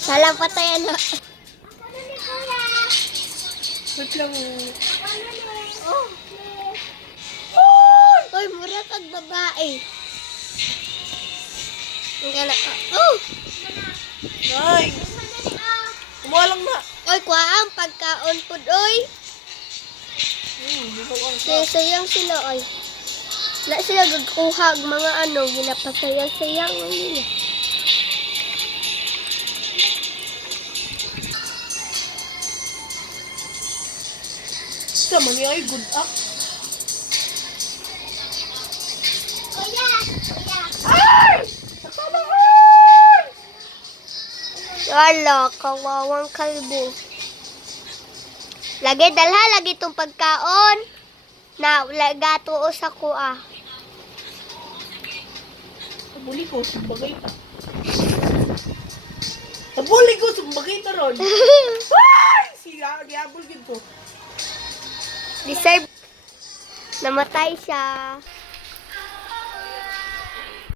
Salang patayan na. Wait lang. Uy, mura kag babae. Ang gana ka. Oh! Nice. Kumalang na. Uy, kuhaan pagkaon pud oy. Dito ang Sayang sila oy. Wala sila gagkuha og mga ano, ginapasayang-sayang nila. sa mani ay good up. Wala, kawawang kalbo. Lagi dalha lagi tong pagkaon. Na lagatuo sa kuha. Nabuli ko, sumbagay ta. Nabuli ko, sumbagay ta ron. Ay! Sira, diabol gid ko. Deserve. Namatay siya.